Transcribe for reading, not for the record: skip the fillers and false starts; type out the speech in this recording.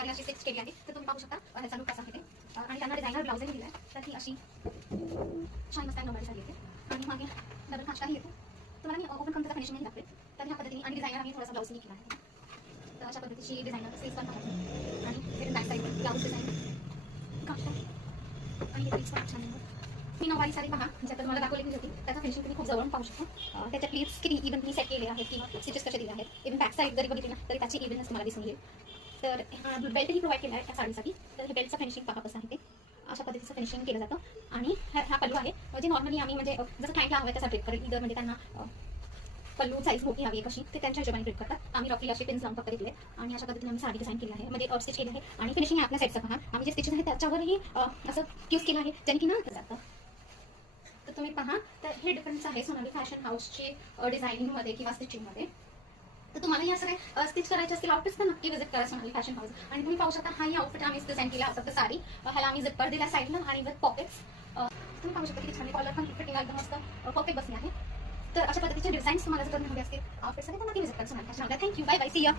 सलवार अशी स्टिच केली आहे. तर तुम्ही पाहू शकता ह्याचा लुक कसा आहे ते. आणि त्यांना डिझायनर ब्लाउजही दिला आहे. तर ही अशी छान मस्त नॉर्मल साडी येते आणि मागे डबल काष्टाही येते. तुम्हाला मी ओपन करून त्याचा फिनिशिंगही दाखवेल. तर ह्या पद्धतीने आणि डिझायनर आम्ही थोडासा ब्लाउजही केला आहे. तर अशा पद्धतीची डिझायनर स्लीव्स पण आहे आणि बॅक साईड ब्लाउज डिझाईन काष्टा आणि हे प्लीज पण छान आहे. मी नऊवारी साडी पहा म्हणजे आता तुम्हाला दाखवली होती. त्याचा फिनिशिंग तुम्ही खूप जवळून पाहू शकता. त्याच्या प्लीट्स किती इव्हनली सेट केले आहेत किंवा स्टिचेस कसे दिले आहेत. इव्हन बॅक साईड जरी बघितली ना तरी त्याची इव्हननेस तुम्हाला दिसून येईल. तर बेल्टही प्रोव्हाइड केला आहे त्या साडीसाठी. तर हे बेल्टचं फिनिशिंग पहा कसं आहे ते. अशा पद्धतीचं फिनिशिंग केलं जातं. आणि हा पल्लू आहे म्हणजे नॉर्मली आम्ही म्हणजे जसं क्लायंटला हवं त्याचा ट्रीट करेल. इधर म्हणजे त्यांना पल्लू साईज मोठी हवी कशी ते त्यांच्या हिशोबाने ट्रीट करतात. आम्ही रफली असे पिन्स लावून फक्त घेतले आणि अशा पद्धतीने आम्ही साडी डिझाईन केली आहे म्हणजे स्टिच केली आहे. आणि फिनिशिंग आहे आपल्या साईडचं पहा. आम्ही जे स्टिचेस आहेत त्याच्यावरही असं क्यूज केलं आहे ज्याने की ना जातं. तर तुम्ही पहा तर हे डिफरन्स आहे सोनाली फॅशन हाऊसची डिझायनिंगमध्ये किंवा स्टिचिंगमध्ये. तर तुम्हालाही असं काय स्टिच करायचे असतील आउटफिट्स तर नक्की विजिट करा सोनाली फॅशन हाऊस. आणि तुम्ही पाहू शकता हाही आउटफिट आम्ही डिझाईन केला फक्त साडी ह्याला आम्ही झिप्पर दिला साईडला आणि विथ पॉकेट्स. तुम्ही पाहू शकता किती छान कॉलर पण फिटिंग एकदम मस्त परफेक्ट बसली आहे. तर अशा पद्धतीचे डिझाईन्स तुम्हाला जर हवे असतील आउटफिट्स तर नक्की विजिट करा Sonali fashion house. Thank you bye bye see या.